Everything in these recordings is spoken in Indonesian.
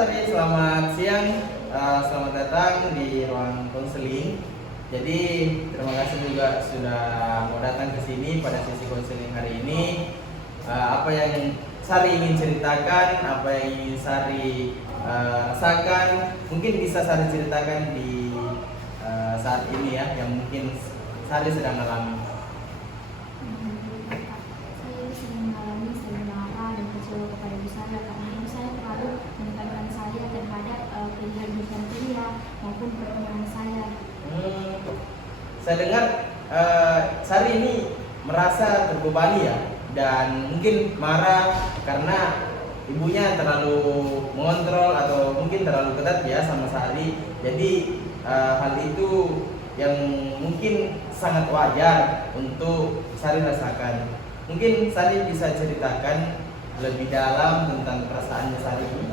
Sari, selamat siang. Selamat datang di ruang konseling. Jadi terima kasih juga sudah mau datang ke sini pada sesi konseling hari ini. Apa yang Sari ingin ceritakan, apa yang ingin Sari rasakan, mungkin bisa Sari ceritakan di saat ini ya, yang mungkin Sari sedang alami. Saya sering mengalami sering marah dan kecewa kepada ibu saya karena ibu saya terlalu menekankan saya terhadap pilihan jurusan kuliah maupun pertemanan saya. Saya dengar Sari ini merasa terbebani ya, dan mungkin marah karena ibunya terlalu mengontrol atau mungkin terlalu ketat ya sama Sari. Jadi hal itu yang mungkin sangat wajar untuk Sari rasakan. Mungkin Sari bisa ceritakan lebih dalam tentang perasaannya Sari ini.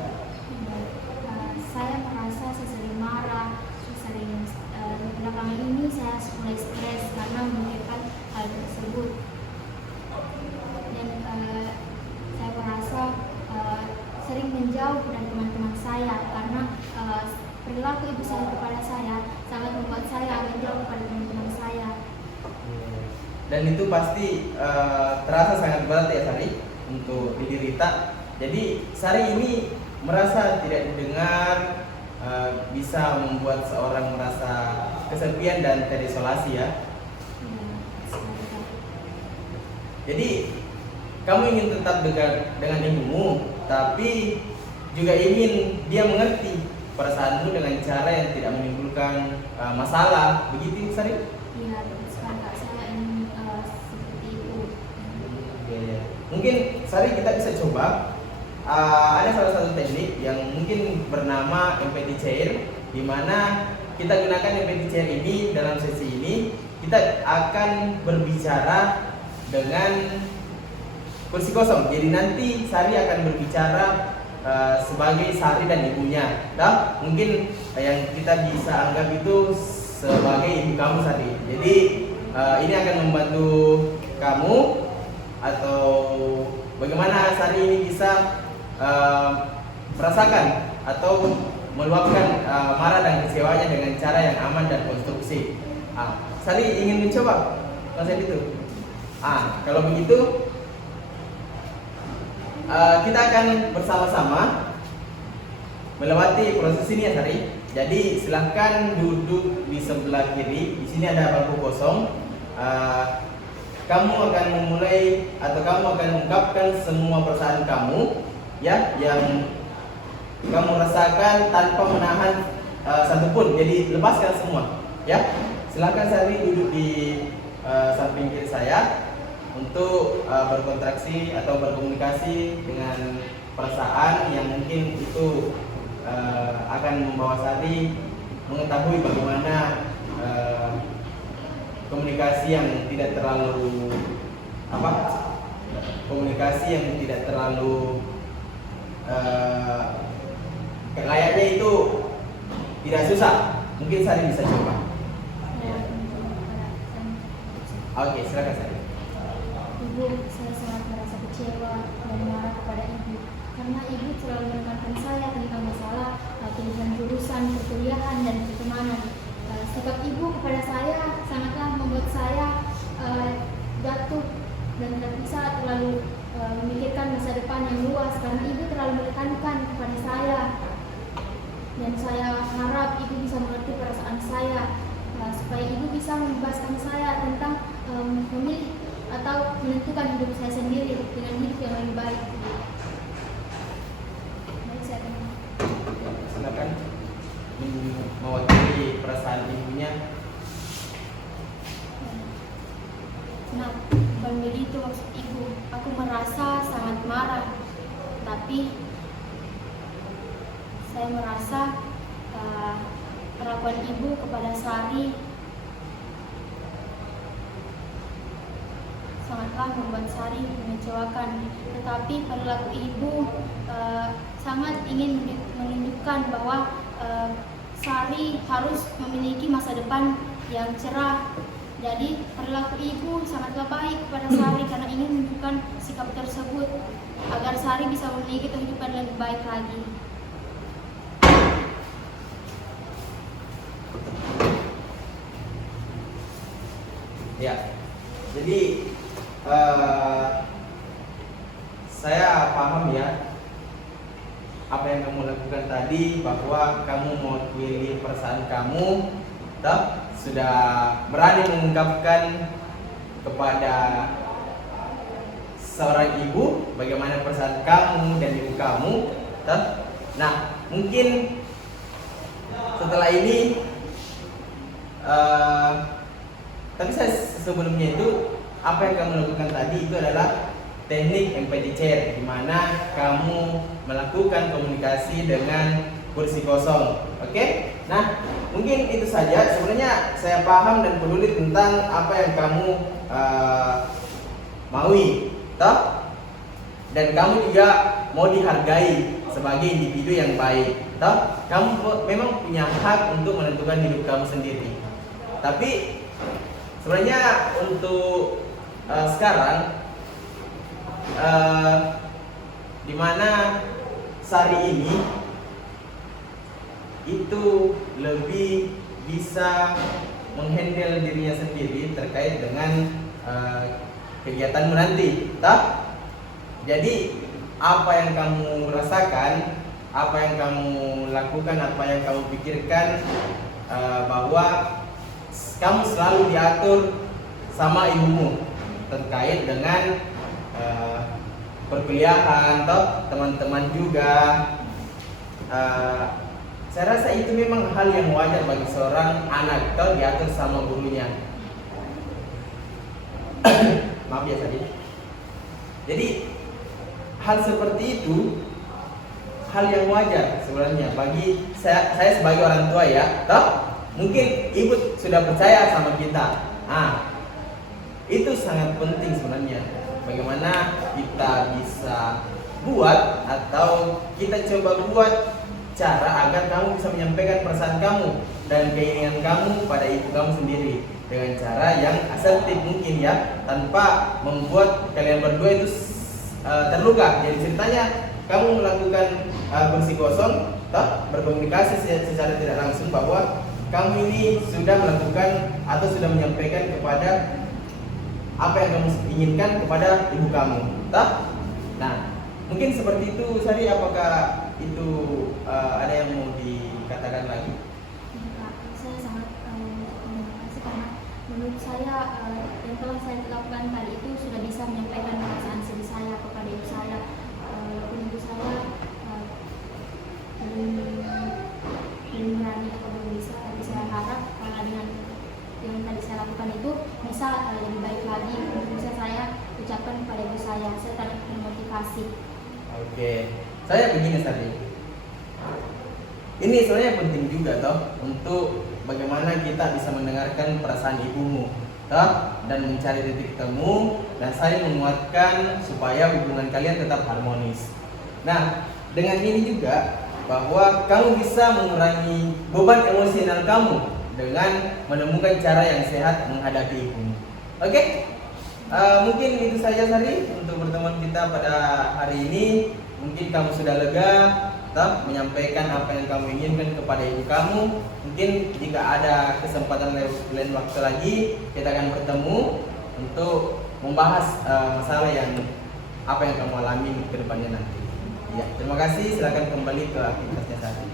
Saya merasa saya sering marah, sering belakangan ini saya mulai stres karena memikirkan hal tersebut. Dan saya merasa sering menjauh dari teman-teman saya karena perilaku ibu saya kepada saya sangat membuat saya menjauh pada teman-teman saya. Dan itu pasti terasa sangat berat ya Sari untuk diderita. Jadi Sari ini merasa tidak didengar, bisa membuat seorang merasa kesepian dan terisolasi ya. Jadi kamu ingin tetap dekat dengan ibumu, tapi juga ingin dia mengerti perasaanmu dengan cara yang tidak menimbulkan masalah. Begitu Sari? Iya, betul sekali Kak. Saya ingin seperti itu. Mungkin Sari kita bisa coba. Ada salah satu teknik yang mungkin bernama empathy chair, di mana kita gunakan empathy chair ini dalam sesi ini. Kita akan berbicara dengan kursi kosong. Jadi nanti Sari akan berbicara sebagai Sari dan ibunya. Nah, mungkin yang kita bisa anggap itu sebagai ibu kamu Sari. Jadi ini akan membantu kamu, atau bagaimana Sari ini bisa merasakan atau meluapkan marah dan kecewanya dengan cara yang aman dan konstruksi. Sari ingin mencoba konsep itu. Kalau begitu kita akan bersama-sama melewati proses ini ya Sari. Jadi silahkan duduk di sebelah kiri. Di sini ada bangku kosong. Kamu akan memulai atau kamu akan mengungkapkan semua perasaan kamu ya, yang kamu rasakan tanpa menahan satupun. Jadi lepaskan semua ya. Silahkan Sari duduk di samping kiri saya untuk berkontraksi atau berkomunikasi dengan perasaan yang mungkin itu akan membawa Sari mengetahui bagaimana komunikasi yang tidak terlalu layaknya itu tidak susah. Mungkin Sari bisa coba. Oke, silakan Sari. Ibu, saya sangat merasa kecewa dan marah kepada ibu karena ibu selalu menekankan saya tentang masalah pilihan jurusan perkuliahan dan pertemanan. Sikap ibu kepada saya sangatlah membuat saya jatuh dan tidak bisa terlalu memikirkan masa depan yang luas karena ibu terlalu menekankan kepada saya. Dan saya harap ibu bisa mengerti perasaan saya supaya ibu bisa membebaskan saya tentang memilih atau menentukan hidup saya sendiri dengan hidup yang lebih baik. Baik, saya silakan mewakili perasaan ibunya. Nah, bukan begitu maksud ibu. Aku merasa sangat marah, tapi saya merasa perlakuan ibu kepada Sari sangatlah membuat Sari mengecewakan. Tetapi perilaku ibu sangat ingin menunjukkan bahwa Sari harus memiliki masa depan yang cerah. Jadi perilaku ibu sangatlah baik kepada Sari karena ingin menunjukkan sikap tersebut agar Sari bisa memiliki kehidupan yang lebih baik lagi. Ya, jadi saya paham ya apa yang kamu lakukan tadi, bahwa kamu mau pilih perasaan kamu, toh sudah berani mengungkapkan kepada seorang ibu bagaimana perasaan kamu dan ibu kamu, toh. Nah, mungkin setelah ini tapi saya sebelumnya itu, apa yang kamu lakukan tadi itu adalah teknik empathy chair, di mana kamu melakukan komunikasi dengan kursi kosong. Oke? Nah, mungkin itu saja. Sebenarnya saya paham dan peduli tentang apa yang kamu maui, toh? Dan kamu juga mau dihargai sebagai individu yang baik, toh? Kamu memang punya hak untuk menentukan hidup kamu sendiri. Tapi sebenarnya untuk sekarang di mana Sari ini itu lebih bisa menghandle dirinya sendiri terkait dengan kegiatanmu nanti, tak? Jadi apa yang kamu rasakan, apa yang kamu lakukan, apa yang kamu pikirkan, bahwa kamu selalu diatur sama ibumu terkait dengan perkuliahan, atau teman-teman juga. Saya rasa itu memang hal yang wajar bagi seorang anak kalau diatur sama gurunya. Maaf ya tadi. Jadi hal seperti itu hal yang wajar sebenarnya bagi saya sebagai orang tua ya. Toh mungkin ibu sudah percaya sama kita. Itu sangat penting sebenarnya. Bagaimana kita bisa buat atau kita coba buat cara agar kamu bisa menyampaikan perasaan kamu dan keinginan kamu pada ibu kamu sendiri dengan cara yang asertif mungkin ya, tanpa membuat kalian berdua itu terluka. Jadi ceritanya kamu melakukan kursi kosong, berkomunikasi secara tidak langsung bahwa kamu ini sudah melakukan atau sudah menyampaikan kepada apa yang kamu inginkan kepada ibu kamu, toh? Nah, mungkin seperti itu, Sari. Apakah itu ada yang mau dikatakan lagi? Saya sangat terima kasih karena menurut saya yang telah saya lakukan tadi itu sudah bisa menyampaikan perasaan sedih saya kepada ibu saya. Walaupun ibu saya belum berani atau belum bisa, tapi saya harap dengan yang tadi saya lakukan itu bisa lebih baik lagi untuk bisa saya ucapkan kepada ibu saya. Saya sangat termotivasi. Oke, saya begini tadi. Ini sebenarnya penting juga toh untuk bagaimana kita bisa mendengarkan perasaan ibumu, toh, dan mencari titik temu dan saling menguatkan supaya hubungan kalian tetap harmonis. Nah, dengan ini juga bahwa kamu bisa mengurangi beban emosional kamu dengan menemukan cara yang sehat menghadapi ibumu. Oke? Mungkin itu saja Sari untuk pertemuan kita pada hari ini. Mungkin kamu sudah lega menyampaikan apa yang kamu inginkan kepada ibu kamu. Mungkin jika ada kesempatan lain waktu lagi, kita akan bertemu untuk membahas masalah yang apa yang kamu alami ke depannya nanti. Ya, terima kasih. Silakan kembali ke aktivitasnya Sari.